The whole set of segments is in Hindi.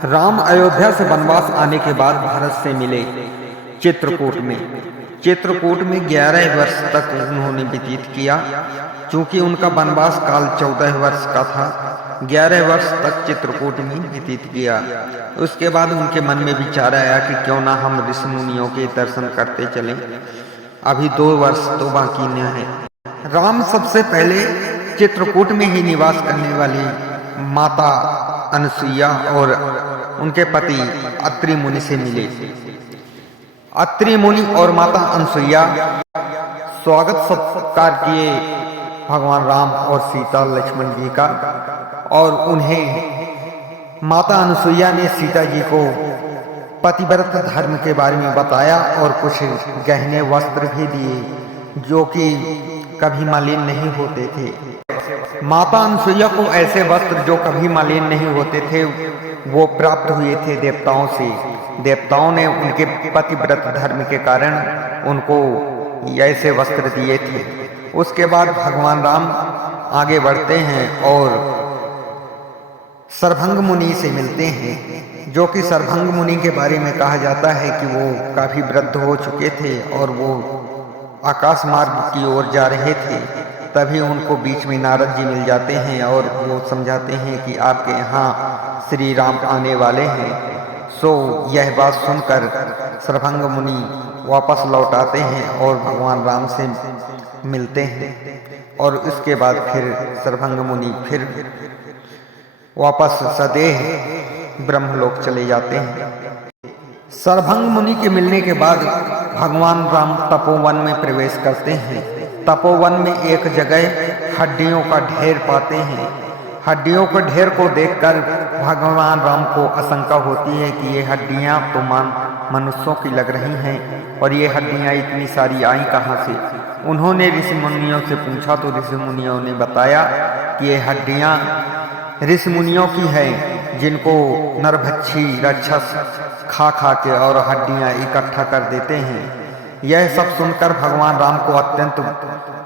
राम अयोध्या से वनवास आने के बाद भारत से मिले चित्रकूट में। चित्रकूट में 11 वर्ष तक उन्होंने व्यतीत किया। चूंकि उनका वनवास काल 14 वर्ष का था, 11 वर्ष तक चित्रकूट में व्यतीत किया। उसके बाद उनके मन में विचार आया कि क्यों ना हम ऋषि मुनियों के दर्शन करते चलें, अभी 2 वर्ष तो बाकी न है। राम सबसे पहले चित्रकूट में ही निवास करने वाली माता अनसुईया और उनके पति अत्रि मुनि से मिले। अत्रि मुनि और माता अनसुईया स्वागत सत्कार किए भगवान राम और सीता लक्ष्मण जी का, और उन्हें माता अनसुईया ने सीता जी को पतिव्रत धर्म के बारे में बताया और कुछ गहने वस्त्र भी दिए जो कि कभी मलिन नहीं होते थे। माता अनसुईया को ऐसे वस्त्र जो कभी मलिन नहीं होते थे वो प्राप्त हुए थे देवताओं से। देवताओं ने उनके पतिव्रत धर्म के कारण उनको ऐसे वस्त्र दिए थे। उसके बाद भगवान राम आगे बढ़ते हैं और सर्वभंग मुनि से मिलते हैं, जो कि सर्वभंग मुनि के बारे में कहा जाता है कि वो काफी वृद्ध हो चुके थे और वो आकाश मार्ग की ओर जा रहे थे। तभी उनको बीच में नारद जी मिल जाते हैं और वो समझाते हैं कि आपके यहाँ श्री राम आने वाले हैं। सो यह बात सुनकर सर्वभंग मुनि वापस लौट आते हैं और भगवान राम से मिलते हैं, और उसके बाद फिर सर्वभंग मुनि फिर वापस सदेह ब्रह्मलोक चले जाते हैं। सर्वभंग मुनि के मिलने के बाद भगवान राम तपोवन में प्रवेश करते हैं। तपोवन में एक जगह हड्डियों का ढेर पाते हैं। हड्डियों के ढेर को देखकर भगवान राम को आशंका होती है कि ये हड्डियां तो मनुष्यों की लग रही हैं, और ये हड्डियां इतनी सारी आई कहाँ से। उन्होंने ऋषि मुनियों से पूछा तो ऋषि मुनियों ने बताया कि ये हड्डियां ऋषि मुनियों की हैं, जिनको नरभक्षी राक्षस खा खा के और हड्डियां इकट्ठा कर देते हैं। यह सब सुनकर भगवान राम को अत्यंत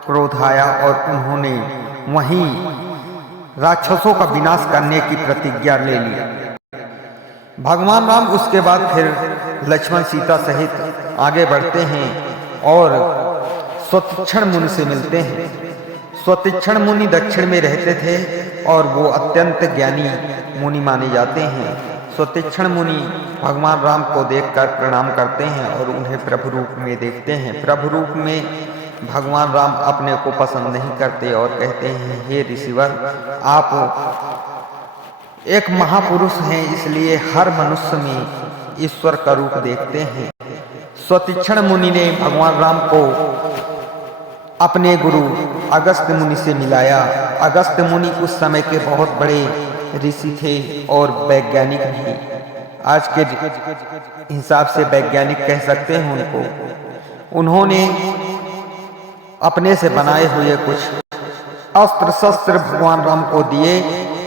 क्रोध आया और उन्होंने वहीं राक्षसों का विनाश करने की प्रतिज्ञा ले ली। भगवान राम उसके बाद फिर लक्ष्मण सीता सहित आगे बढ़ते हैं और स्वतीक्षण मुनि से मिलते हैं। स्वतीक्षण मुनि दक्षिण में रहते थे और वो अत्यंत ज्ञानी मुनि माने जाते हैं। स्वतीक्षण मुनि भगवान राम को देखकर प्रणाम करते हैं और उन्हें प्रभु रूप में देखते हैं। प्रभु रूप में भगवान राम अपने को पसंद नहीं करते और कहते हैं, हे ऋषिवर, आप एक महापुरुष हैं, इसलिए हर मनुष्य में ईश्वर का रूप देखते हैं। स्वतीक्षण मुनि ने भगवान राम को अपने गुरु अगस्त मुनि से मिलाया। अगस्त मुनि उस समय के बहुत बड़े ऋषि थे और वैज्ञानिक भी, आज के हिसाब से वैज्ञानिक कह सकते हैं उनको। उन्होंने अपने से बनाए हुए कुछ अस्त्र शस्त्र भगवान राम को दिए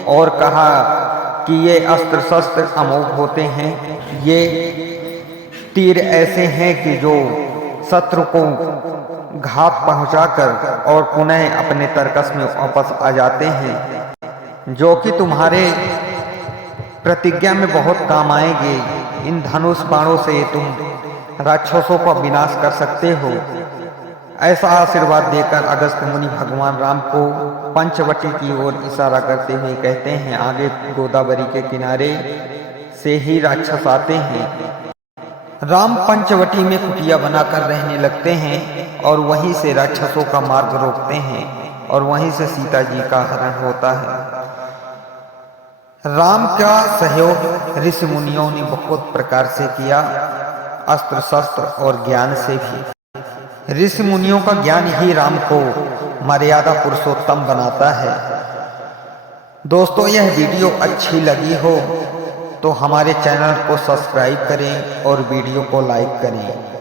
और कहा कि ये अस्त्र शस्त्र अमोघ होते हैं। ये तीर ऐसे हैं कि जो शत्रु को घात पहुंचाकर और पुनः अपने तरकस में वापस आ जाते हैं, जो कि तुम्हारे प्रतिज्ञा में बहुत काम आएंगे। इन धनुष बाणों से तुम राक्षसों का विनाश कर सकते हो। ऐसा आशीर्वाद देकर अगस्त मुनि भगवान राम को पंचवटी की ओर इशारा करते हुए कहते हैं, आगे गोदावरी के किनारे से ही राक्षस आते हैं। राम पंचवटी में कुटिया बनाकर रहने लगते हैं और वहीं से राक्षसों का मार्ग रोकते हैं और वहीं से सीता जी का हरण होता है। राम का सहयोग ऋषि मुनियों ने बहुत प्रकार से किया, अस्त्र शस्त्र और ज्ञान से भी। ऋषि मुनियों का ज्ञान ही राम को मर्यादा पुरुषोत्तम बनाता है। दोस्तों, यह वीडियो अच्छी लगी हो तो हमारे चैनल को सब्सक्राइब करें और वीडियो को लाइक करें।